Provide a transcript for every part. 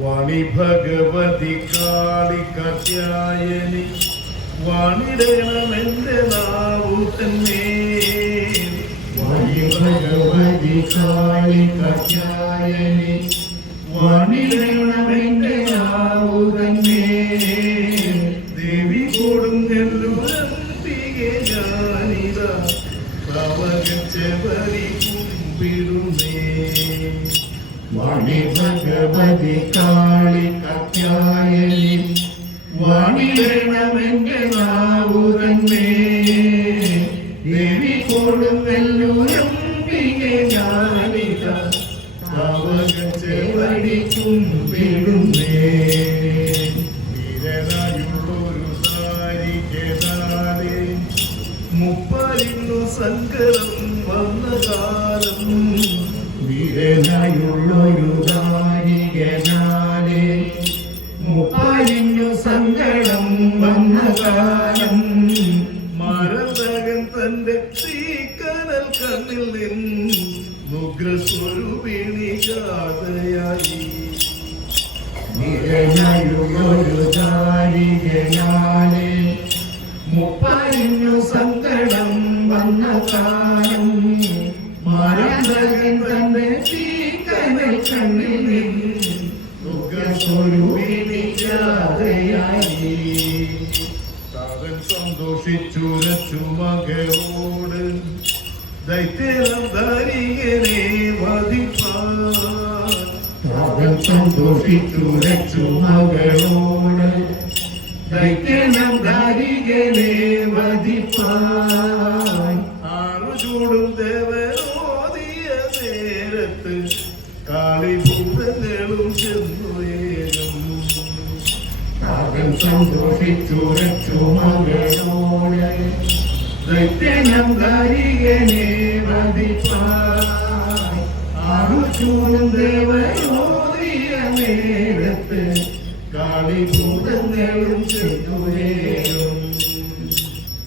വാണി ഭഗവതി കാളി കത്യായനി വാണിടണമെന്റെ നാവു തന്നെ. വാണി ഭഗവതി കാളി കത്യായനി വാണിടണമെന്റെ ഭഗവതി കാളി കത്യായനി വാണിടണമെന്റെ നാവു ദേവി കൊടുങ്ങല്ലൂരന്തികെ ഞാനിത പ്രവചവരിക്കും വിടുന്നേ. വീരനായുള്ളൊരു സാരികനാലേ മുപ്പതിന്നു സങ്കരം വന്ന കാലം വീരനായുള്ളൊരു ദാരികനാലേ മുപ്പതിന്നു സങ്കടം വന്ന കാലം മരതകൻ തന്റെ ശ്രീകനൽ കണ്ണിൽ നിന്നും ഉഗ്രസ്വരൂപിണി ഗാഥയായി നിരനയുള്ളൊരു ദാരികനാലേ മുപ്പതിനു സങ്കടം വന്ന കാലം മരന്തകൻ തന്റെ തീക്കനൽ കണ്ണിൽ ദുഃഖസ്വരൂപിണിക്കാതെയായി താതൻ സന്തോഷിച്ചുരച്ചു മകളോട്. ദൈത്യം ധരികനെ വധിപ്പാൻ. താതൻ സന്തോഷിച്ചുരച്ചു മകളോട്. ദൈത്യനം ധരികനെ വധിപ്പാൻ. ആറു ചൂടും ദേവനോദിയ ദൈത്യനം ചെന്നുയേരും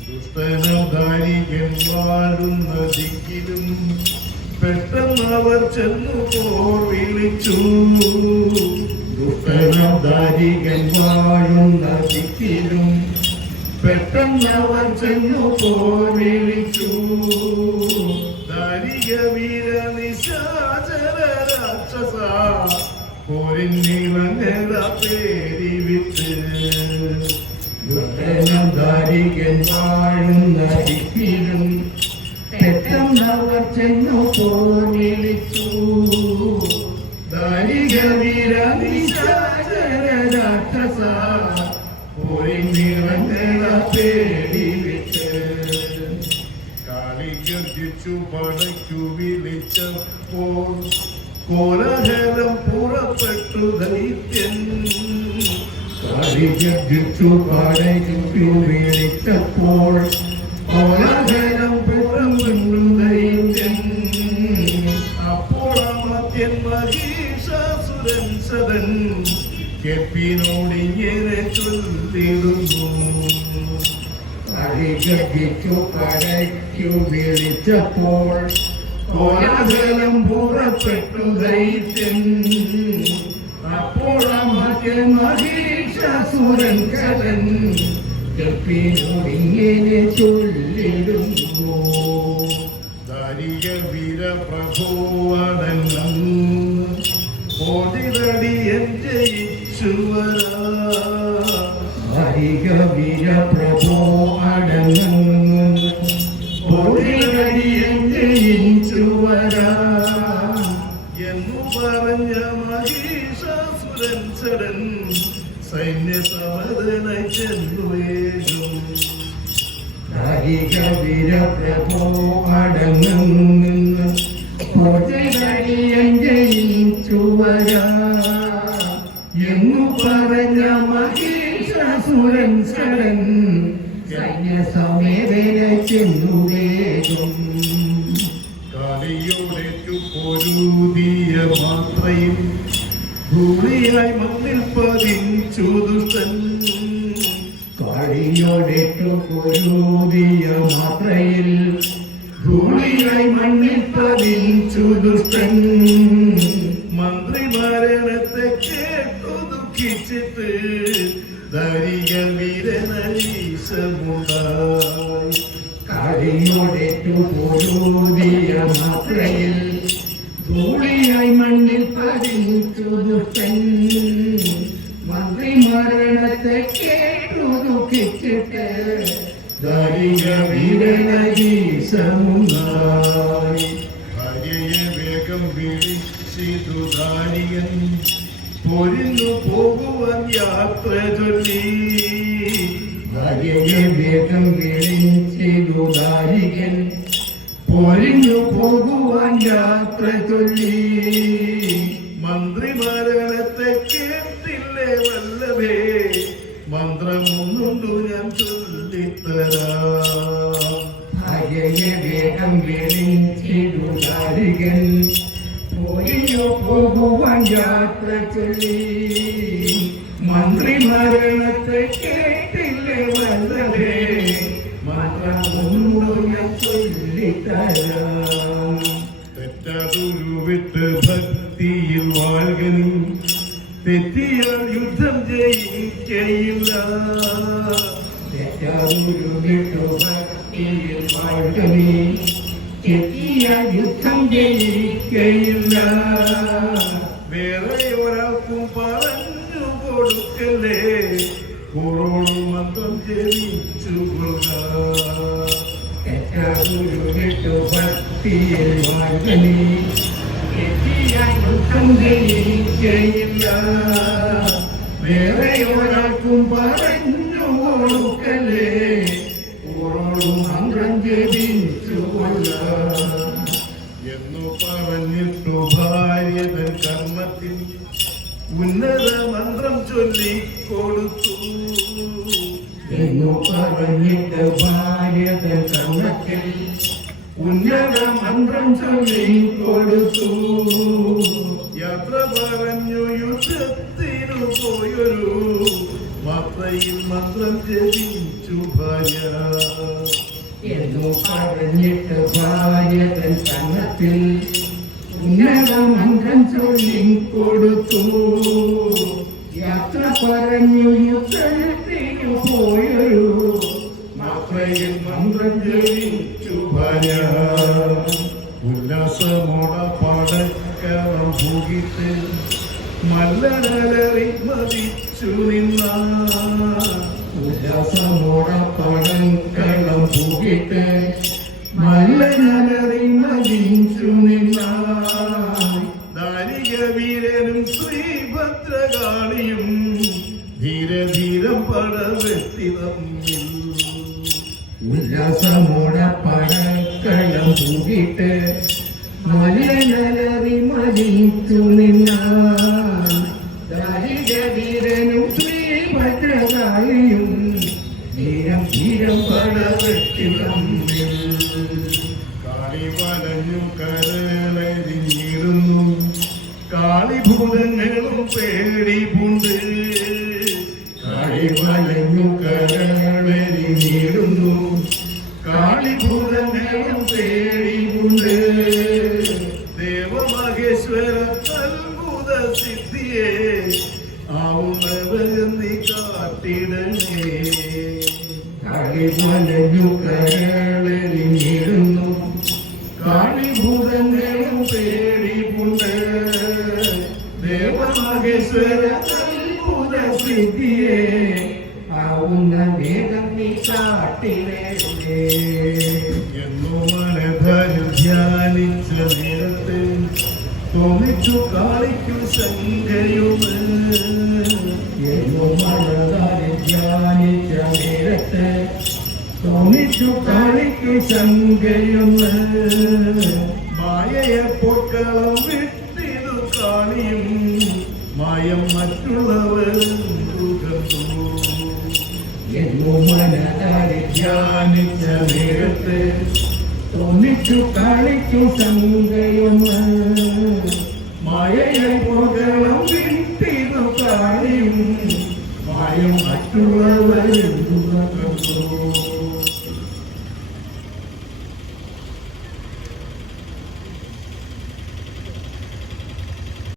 ദുഷ്ടനധാരികൻ വാഴുന്ന ദിക്കിലും പെട്ടെന്ന് അവർ ചെന്നു പോർ വിളിച്ചു. ദുഷ്ടനധാരികൻ വാഴുന്ന ദിക്കിലും പെട്ടെന്ന് അവർ ചെന്നു പോർ വിളിച്ചു ദാരിക വീര നിശാചര രാക്ഷസ പോരിൻ നീളങ്ങര പേരി വിട്ട് ധാരികൻ വാഴുന്ന ദിക്കിലും പേരി വിട്ട് കാളി ഗർജിച്ചു പടയ്ക്കു വിളിച്ചപ്പോൾ കോലഹലം പുറപ്പെട്ടു ദൈത്യൻ കാളി ഗർജിച്ചു പടയ്ക്കു വിളിച്ചപ്പോൾ കോലഹലം പുറപ്പെട്ടു ദൈത്യൻ അപ്പോൾ മഹീഷാസുരൻ സദൻ കെപ്പിനോടിങ്ങനെ ചൊല്ലിടുന്നു അരികത്തിച്ചു കരയ്ക്കു വിളിച്ചപ്പോൾ കോലാഹലം പുറപ്പെട്ടു ദൈത്യൻ അപ്പോൾ മഹീഷാസുരൻ കരൻ കെപ്പിനോടിങ്ങനെ ചൊല്ലിടുന്നു. ദാരിക വീര പ്രഭോവടനം ഓടിതടിയൻ വീര പ്രഭോ ഹരിക വീര പ്രഭോ അടങ്ങുന്നു ജയിച്ചു എന്നു പറഞ്ഞ മഹേഷാസുരൻ സരൻ സൈന്യ സമേതന ചെന്നു വേഗം കാലിയോടേറ്റു പൊരുതിയ മാത്രയും ഭൂമിയായി മണ്ണിൽ പതിച്ചു ദുഷ്ടൻ മരണത്തെ കേട്ടു ദുഃഖിച്ചിട്ട് ധരിക വീരനീശമുണ്ടായി കളിയോടേറ്റു പോലൂതിയ മാത്രയിൽ ധൂളിയായി മണ്ണിൽ പതിച്ചു ദുഷ്ടൻ മന്ത്രി മരണത്തെ കേട്ടു ദുഃഖിച്ചിട്ട് ധരിക വീരനീസമുണ്ടായി വിളിച്ചിതു ധാരികൻ പൊരിന്നു പോകുവാൻ യാത്ര ചൊല്ലി. വേഗം വിളിച്ചിതു ദാരികൻ പൊരിഞ്ഞു പോകുവാൻ യാത്ര ചൊല്ലി. മന്ത്രി മരണത്തെ കേട്ടില്ലേ വല്ലഭേ? മന്ത്രമൊന്നുണ്ടു ഞാൻ ചൊല്ലിത്തരാം. വേഗം വിളിച്ചിതു ദാരികൻ പോകുവാൻ യാത്ര ചൊല്ലി മന്ത്രി മരണത്തെ കേട്ടില്ലേ വിട്ട് ഭക്തിയിൽ വാഴ്കനും. തെറ്റിയാൽ യുദ്ധം ജയിക്കയില്ല തെറ്റാതൊരു വിട്ടു ഭക്തിയിൽ വാഴ്കനീ. എത്തിയ യുദ്ധം ജയിക്കയില്ല വേറെ ഒരാൾക്കും പറഞ്ഞു കൊടുക്കല്ലേ? കൊറോണ മന്ത്രം ജപിച്ചു കൊള്ളാം തെറ്റാതൊരു വിട്ടു ഭക്തിയിൽ വാഴ്കനീ എത്തിയ യുദ്ധം ജയിക്കയില്ല വേറെ ഒരാൾക്കും പറഞ്ഞു കൊടുക്കലേ മന്ത്രം ചൊല്ലി കൊടുത്തു യാത്ര പറഞ്ഞു യുദ്ധത്തിനു പോയൊരു മാത്രയിൽ മന്ത്രം ജപിച്ചു ഭാര്യ. എന്നു പറഞ്ഞിട്ട് ഭാര്യത തന്നത്തിൽ ഉന്നത മന്ത്രം ചൊല്ലി കൊടുത്തു യാത്ര പറഞ്ഞു യുദ്ധത്തിനു പോയൊരു മാത്രയിൽ മന്ത്രം ജപിച്ചു ഭൂകിട്ട് മല്ലടലറി മതിച്ചു നിന്ന ഉല്ലാസമോട ഉല്ലാസമോട പടക്കളം മതിച്ചു നിന്നായി ദാരികവീരനും ശ്രീഭദ്രകാളിയും തമ്മിൽ കാളി വലഞ്ഞു കരളരിഞ്ഞിടുന്നു കാളിഭൂതങ്ങളും പേടി പൂണ്ട് സിദ്ധിയെ ആവുന്നവർ നീ കാട്ടിടണേ കാളി വലഞ്ഞു കരളരി നീടുന്നു കാളിഭൂതങ്ങളും പേടിയുണ്ട് ദേവമഹേശ്വര അത്ഭുത സിദ്ധിയെ ആവുന്ന വേഗം നീ കാട്ടിലേ എന്നു മനധരു ധ്യാനിച്ച നേരത്തെ തോന്നിച്ചു കാളിക്കു ശങ്കയുമേ എന്നു മനതാരി ധ്യാനിച്ച നേരത്ത് തോന്നിച്ചു കാളിക്കു ശങ്കയൊന്ന് മായയെ പൊക്കളം വിട്ടിതു മായം മറ്റുള്ളവർ എന്നു മനതാരി ധ്യാനിച്ച നേരത്ത് തോന്നിച്ചു കാളിക്കു ശങ്കയൊന്ന് I am a